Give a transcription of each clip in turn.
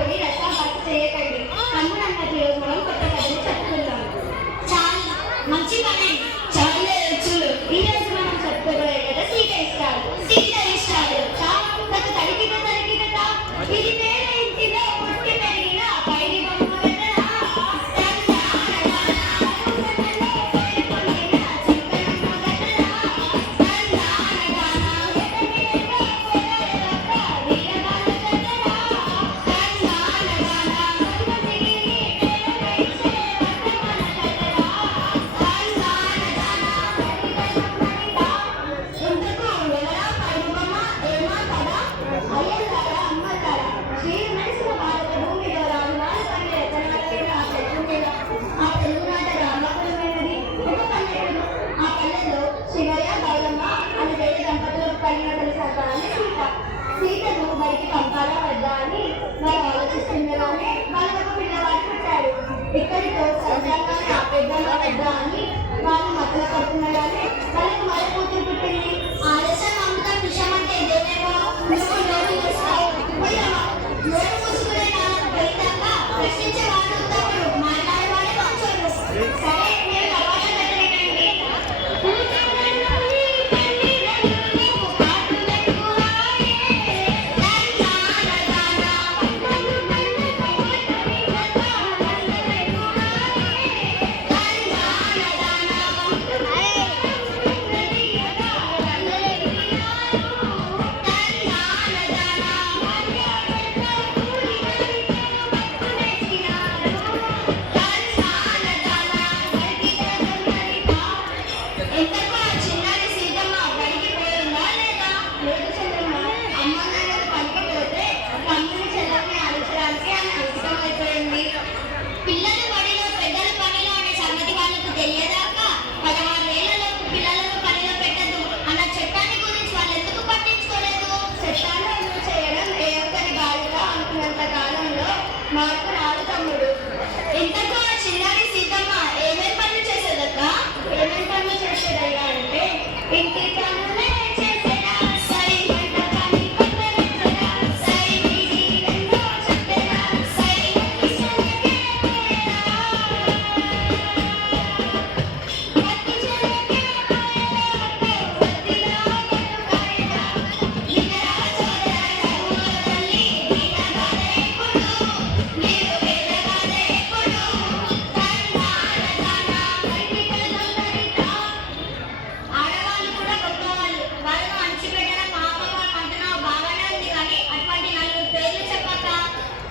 ಮಾಡಿ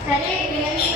సరే వినండి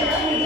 Thank you.